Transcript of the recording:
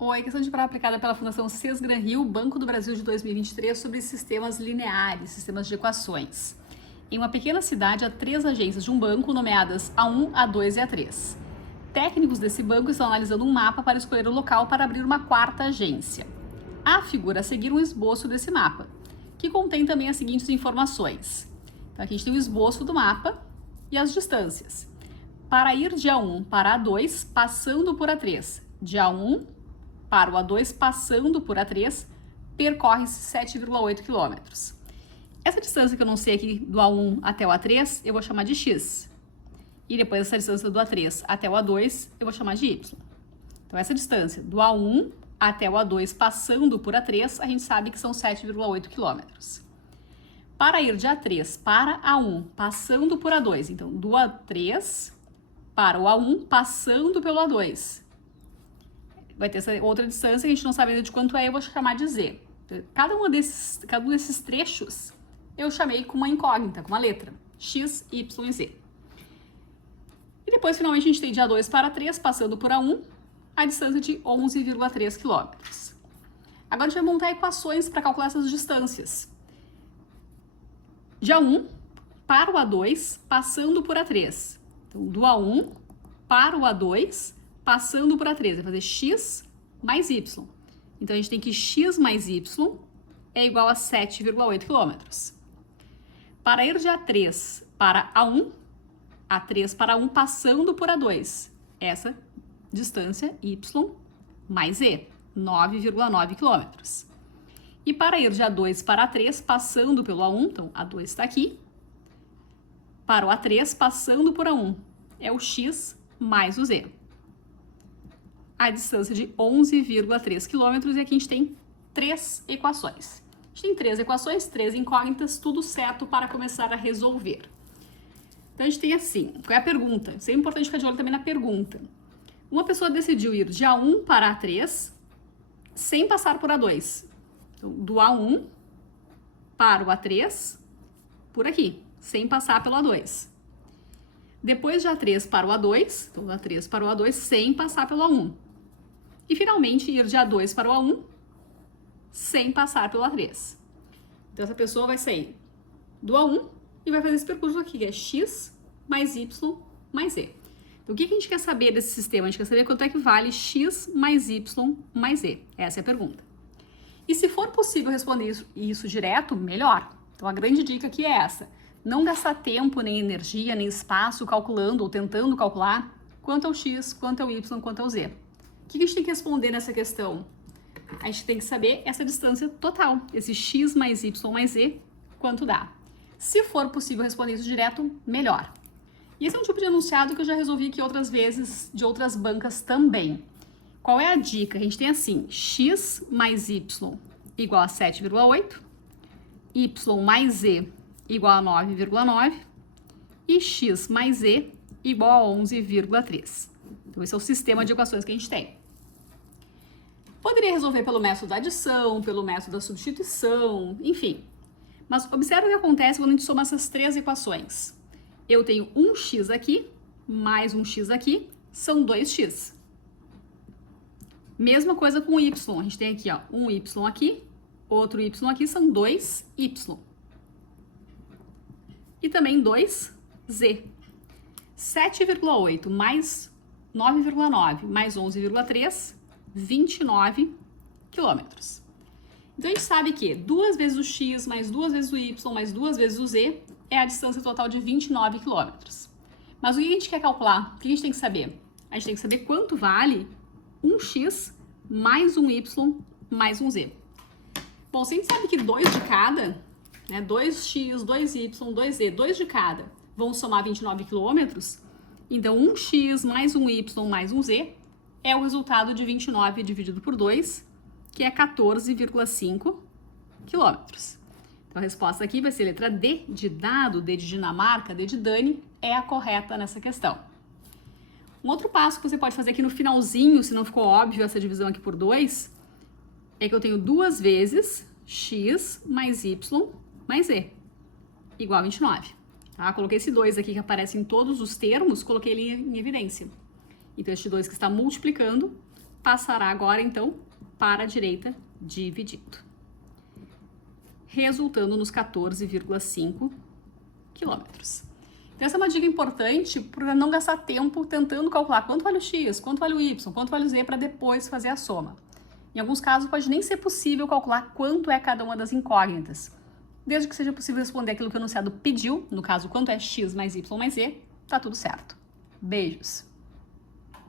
Oi, questão de prova aplicada pela Fundação Sesgran-Rio, Banco do Brasil de 2023, sobre sistemas lineares, sistemas de equações. Em uma pequena cidade, há 3 agências de um banco, nomeadas A1, A2 e A3. Técnicos desse banco estão analisando um mapa para escolher o local para abrir uma 4ª agência. A figura a seguir um esboço desse mapa, que contém também as seguintes informações. Então, aqui a gente tem o esboço do mapa e as distâncias. Para ir de A1 para A2, passando por A3, de A1 para o A2, passando por A3, percorre-se 7,8 km. Essa distância que eu não sei aqui do A1 até o A3, eu vou chamar de x. E depois essa distância do A3 até o A2, eu vou chamar de y. Então essa distância do A1 até o A2, passando por A3, a gente sabe que são 7,8 km. Para ir de A3 para A1, passando por A2, então do A3 para o A1, passando pelo A2, vai ter essa outra distância que a gente não sabe ainda de quanto é, eu vou chamar de z. Cada um desses trechos eu chamei com uma incógnita, com uma letra, x, y e z. E depois, finalmente, a gente tem de A2 para A3, passando por A1, a distância de 11,3 km. Agora a gente vai montar equações para calcular essas distâncias. De A1 para o A2, passando por A3. Então, do A1 para o A2, passando por A3, vai fazer x mais y. Então, a gente tem que x mais y é igual a 7,8 km. Para ir de A3 para A1 para A1 passando por A2, essa distância y mais z, 9,9 km. E para ir de A2 para A3 passando pelo A1, então A2 está aqui, para o A3 passando por A1, é o x mais o z. A distância de 11,3 km, e aqui a gente tem 3 equações. A gente tem 3 equações, 3 incógnitas, tudo certo para começar a resolver. Então a gente tem assim, qual é a pergunta? Isso é importante ficar de olho também na pergunta. Uma pessoa decidiu ir de A1 para A3 sem passar por A2. Então, do A1 para o A3, por aqui, sem passar pelo A2. Depois de A3 para o A2, então do A3 para o A2 sem passar pelo A1. E finalmente ir de A2 para o A1 sem passar pelo A3. Então essa pessoa vai sair do A1 e vai fazer esse percurso aqui, que é x mais y mais z. Então o que a gente quer saber desse sistema? A gente quer saber quanto é que vale x mais y mais z. Essa é a pergunta. E se for possível responder isso direto, melhor. Então a grande dica aqui é essa. Não gastar tempo, nem energia, nem espaço calculando ou tentando calcular quanto é o x, quanto é o y, quanto é o z. O que a gente tem que responder nessa questão? A gente tem que saber essa distância total, esse x mais y mais z, quanto dá. Se for possível responder isso direto, melhor. E esse é um tipo de enunciado que eu já resolvi aqui outras vezes, de outras bancas também. Qual é a dica? A gente tem assim, x mais y igual a 7,8, y mais z igual a 9,9 e x mais z igual a 11,3. Então, esse é o sistema de equações que a gente tem. Poderia resolver pelo método da adição, pelo método da substituição, enfim. Mas observe o que acontece quando a gente soma essas 3 equações. Eu tenho um x aqui, mais um x aqui, são 2x. Mesma coisa com o y. A gente tem aqui, ó, um y aqui, outro y aqui, são 2y. E também 2z. 7,8 mais 9,9 mais 11,3, 29 quilômetros. Então a gente sabe que 2 vezes o x mais 2 vezes o y mais 2 vezes o z é a distância total de 29 quilômetros. Mas o que a gente quer calcular? O que a gente tem que saber? A gente tem que saber quanto vale um x mais um y mais um z. Bom, se a gente sabe que 2 de cada, né, 2x, 2y, 2z, 2 de cada, vão somar 29 quilômetros, então um x mais um y mais um z é o resultado de 29 dividido por 2, que é 14,5 quilômetros. Então a resposta aqui vai ser letra D de dado, D de Dinamarca, D de Dani, é a correta nessa questão. Um outro passo que você pode fazer aqui no finalzinho, se não ficou óbvio essa divisão aqui por 2, é que eu tenho 2 vezes x mais y mais z, igual a 29. Tá? Coloquei esse 2 aqui que aparece em todos os termos, coloquei ele em evidência. Então, este 2 que está multiplicando passará agora, então, para a direita, dividindo. Resultando nos 14,5 quilômetros. Então, essa é uma dica importante para não gastar tempo tentando calcular quanto vale o X, quanto vale o Y, quanto vale o Z, para depois fazer a soma. Em alguns casos, pode nem ser possível calcular quanto é cada uma das incógnitas. Desde que seja possível responder aquilo que o enunciado pediu, no caso, quanto é X mais Y mais Z, tá tudo certo. Beijos!